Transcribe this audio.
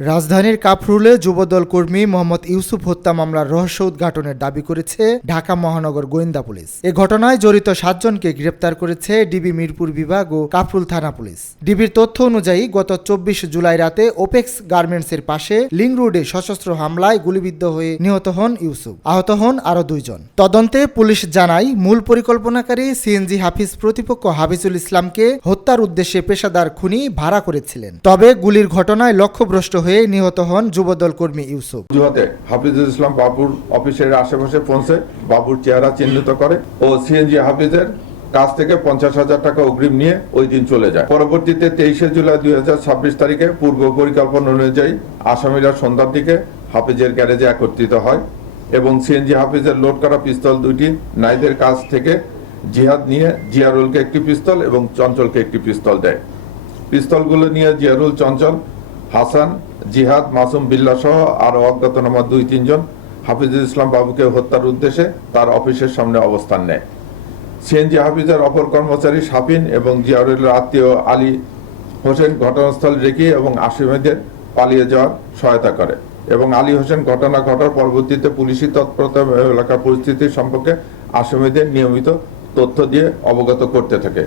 রাজধানীর কাফরুলে যুবদল কর্মী মোহাম্মদ ইউসুফ হত্যা মামলার রহস্য উদ্ঘাটনের দাবি করেছে ঢাকা মহানগর গোয়েন্দা পুলিশ। এ ঘটনায় জড়িত 7 জনকে গ্রেপ্তার করেছে ডিবি মিরপুর বিভাগ ও কাফরুল থানা পুলিশ। ডিবির তথ্য অনুযায়ী গত 24 জুলাই রাতে ওপেক্স গার্মেন্টসের পাশে লিং রোডে সশস্ত্র হামলায় গুলিবিদ্ধ হয়ে নিহত হন ইউসুফ। আহত হন আরও 2 জন। তদন্তে পুলিশ জানায়, মূল পরিকল্পনাকারী সিএনজি হাফিজ প্রতিপক্ষ হাফিজুল ইসলামকে হত্যার উদ্দেশ্যে পেশাদার খুনি ভাড়া করেছিলেন। তবে গুলির ঘটনায় লক্ষ্যভ্রষ্ট হয়ে নিহত হন যুবদল কর্মী ইউসুফ। হাফিজুল ইসলাম বাবুর অফিসের আশেপাশে পৌঁছে বাবুর চেহারা চিহ্নিত করে ও সিএনজি হাফিজের কাছ থেকে 50,000 টাকা অগ্রিম নিয়ে ওই দিন চলে যায়। পরবর্তীতে 23 জুলাই 2026 তারিখে পূর্ব পরিকল্পনা অনুযায়ী আসামিরা সন্ধ্যার দিকে হাফিজের গ্যারেজে একত্রিত হয় এবং সিএনজি হাফিজের লোড করা পিস্তল দুইটি নাইদের কাছ থেকে জিহাদ নিয়ে জিয়ারুলকে একটি পিস্তল এবং চঞ্চলকে একটি পিস্তল দেয়। পিস্তলগুলো নিয়ে জিয়ারুল, চঞ্চল, হাসান, জিহাদ, মাসুম বিল্লাহ সহ আরো অজ্ঞাতনামা 2-3 জন হাফিজুল ইসলাম বাবুকে হত্যার উদ্দেশ্যে তার অফিসের সামনে অবস্থান নেয়। সিএনজি হাফিজের অপর কর্মচারী শাফিন এবং জিয়ারুলের আত্মীয় আলী হোসেন ঘটনাস্থল রেখে এবং আসামিদের পালিয়ে যাওয়ার সহায়তা করে এবং আলী হোসেন ঘটনা ঘটার পরবর্তীতে পুলিশি তৎপরতা এলাকার পরিস্থিতি সম্পর্কে আসামিদের নিয়মিত তথ্য দিয়ে অবগত করতে থাকে।